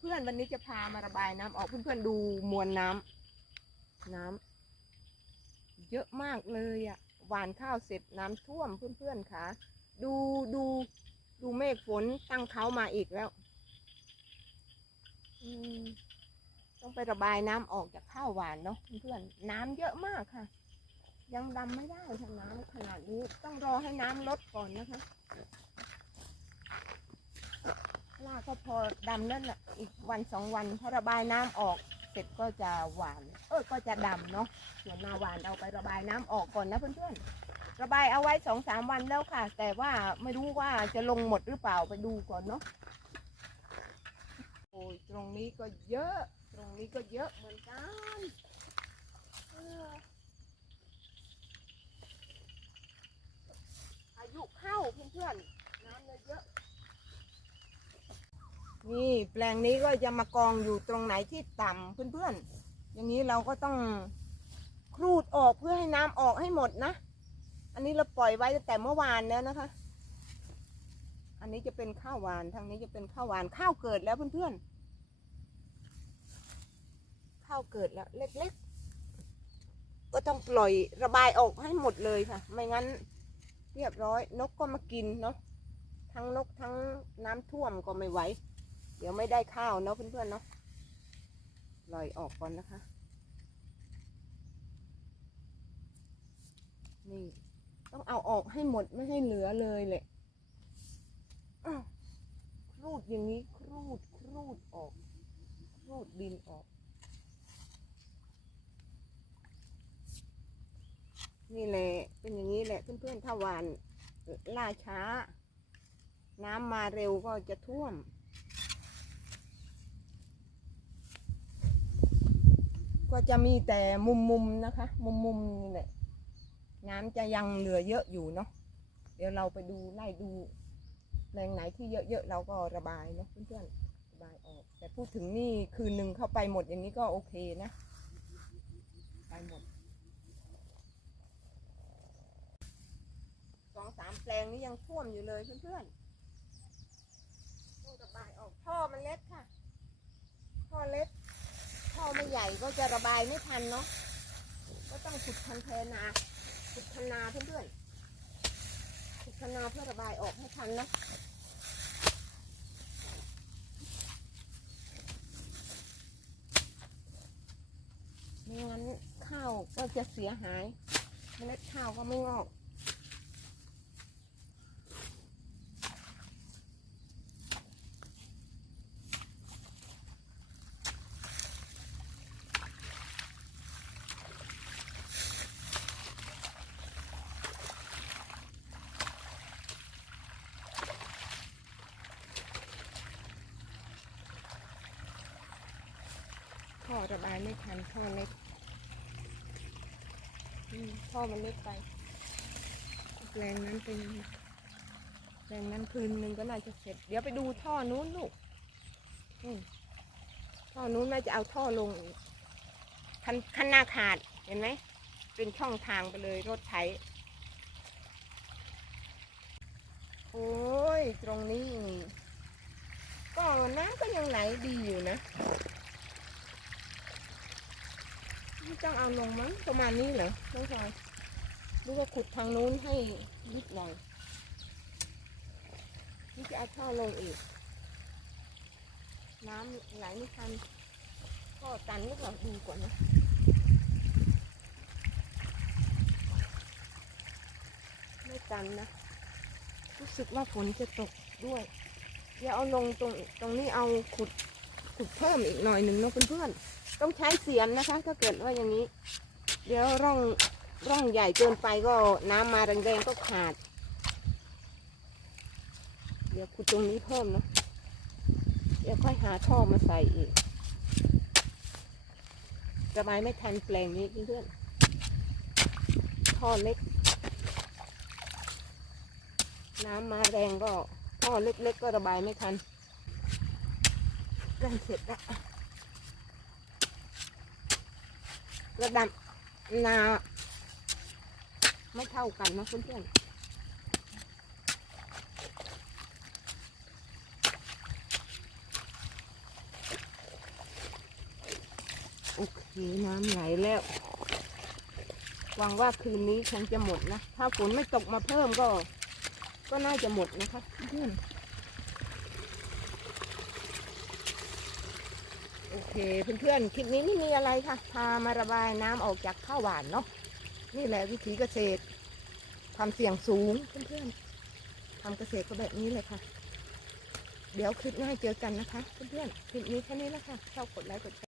เพื่อนๆวันนี้จะพามาระบายน้ำออกเพื่อนๆดูมวลน้ำน้ำเยอะมากเลยอะหวานข้าวเสร็จน้ำท่วมเพื่อนๆค่ะ ดูดูดูเมฆฝนตั้งเขามาอีกแล้วอืมต้องไประบายน้ำออกจากข้าวหวานเนาะเพื่อนๆน้ำเยอะมากค่ะ ยังดำไม่ได้ค่ะน้ำขนาดนี้ต้องรอให้น้ำลดก่อนนะคะ ลากก็พอดำนั่นแหละอีกวันสองวันพอระบายน้ำออก เสร็จก็จะหวาน เออก็จะดำเนาะส่วนนาหวานเอาไประบายน้ำออกก่อนนะเพื่อนๆระบายเอาไว้สองสามวันแล้วค่ะ แต่ว่าไม่รู้ว่าจะลงหมดหรือเปล่าไปดูก่อนเนาะโอ้ยตรงนี้ก็เยอะ ตรงนี้ก็เยอะเหมือนกันอออายุเข้าเพื่อนๆน้ำเลยเยอะ นี่แปลงนี้ก็จะมากองอยู่ตรงไหนที่ต่ำเพื่อนๆ อย่างนี้เราก็ต้องครูดออกเพื่อให้น้ำออกให้หมดนะ อันนี้เราปล่อยไว้ตั้งแต่เมื่อวานแล้วนะคะ อันนี้จะเป็นข้าวหวานทางนี้จะเป็นข้าวหวานข้าวเกิดแล้วเพื่อนๆ ข้าวเกิดแล้วเล็กๆ ก็ต้องปล่อยระบายออกให้หมดเลยค่ะ ไม่งั้นเรียบร้อยนกก็มากินเนาะทั้งนกทั้งน้ำท่วมก็ไม่ไหว ดี๋ยวไม่ได้ข้าวเนาะเพื่อนๆเนาะลอยออกก่อนนะคะ นี่ต้องเอาออกให้หมดไม่ให้เหลือเลยแหละครูดอย่างนี้ครูดครูดออกครูดดินออก นี่แหละเป็นอย่างนี้แหละเพื่อนๆถ้าหวานล่าช้า น้ำมาเร็วก็จะท่วม ก็จะมีแต่มุมๆนะคะ มุมๆนี่แหละน้ำจะยังเหลือเยอะอยู่เนาะเดี๋ยวเราไปดูไล่ดูแรงไหนที่เยอะๆเราก็ระบายเนาะเพื่อนๆระบายออก แต่พูดถึงนี่คืนหนึ่งเข้าไปหมดอย่างนี้ก็โอเคนะ ไปหมดสองสามแปลงนี้ยังท่วมอยู่เลยเพื่อนๆต้องระบายออกท่อมันเล็กค่ะท่อเล็ก ท่อไม่ใหญ่ก็จะระบายไม่ทันเนาะก็ต้องขุดคันเทนาขุดคันนาเพื่อนๆขุดคันนาเพื่อระบายออกให้ทันนะไม่งั้นข้าวก็จะเสียหายเมล็ดข้าวก็ไม่งอก ท่อระบายไม่ทันท่อเล็กอืมท่อมันเล็กไป แรงนั้นเป็นยังไงแรงนั้นคืนหนึ่งก็น่าจะเสร็จ เดี๋ยวไปดูท่อนู้นลูกอืมท่อนู้นน่าจะเอาท่อลงอีกคันคันหน้าขาดเห็นไหม เป็นช่องทางไปเลยรถไถโอ้ย ตรงนี้นี่ก็น้ำก็ยังไหลดีอยู่นะ ไม่ต้องเอาลงมั้งประมาณนี้เหรอน้องพลอยรือว่าขุดทางนู้นให้นิดหน่อยนี่จะเอาท่อลงอีก น้ำไหลไม่ทันก็ตันหรือเปล่าดูก่อนนะไม่ตันนะ รู้สึกว่าฝนจะตกด้วย เดี๋ยวเอาลงตรงตรงนี้เอาขุด ขุดเพิ่มอีกหน่อยหนึ่งเนาะเพื่อนๆต้องใช้เสียมนะคะ ถ้าเกิดว่าอย่างนี้ เดี๋ยวร่องร่องใหญ่เกินไปก็น้ำมาแรงๆก็ขาด เดี๋ยวขุดตรงนี้เพิ่มเนอะเดี๋ยวค่อยหาท่อมาใส่อีกระบายไม่ทันแปลงนี้เพื่อนๆท่อเล็ก น้ำมาแรงก็ท่อเล็กๆก็ระบายไม่ทัน กล้เสร็จแล้วระดับนาไม่เท่ากันนะเพื่อนๆอเคน้ำไหลแล้วหวังว่าคืนนี้คงจะหมดนะ ถ้าฝนไม่ตกมาเพิ่มก็ ก็น่าจะหมดนะคะเพื่อน โอเคเพื่อนๆคลิปนี้ไม่มีอะไรค่ะ พามาระบายน้ำออกจากข้าวหวานเนาะนี่แหละวิธีเกษตรความเสี่ยงสูงเพื่อนๆทำเกษตรก็แบบนี้เลยค่ะ เดี๋ยวคลิปหน้าเจอกันนะคะ เพื่อนๆคลิปนี้แค่นี้แล้วค่ะชอบกดไลค์กดแชร์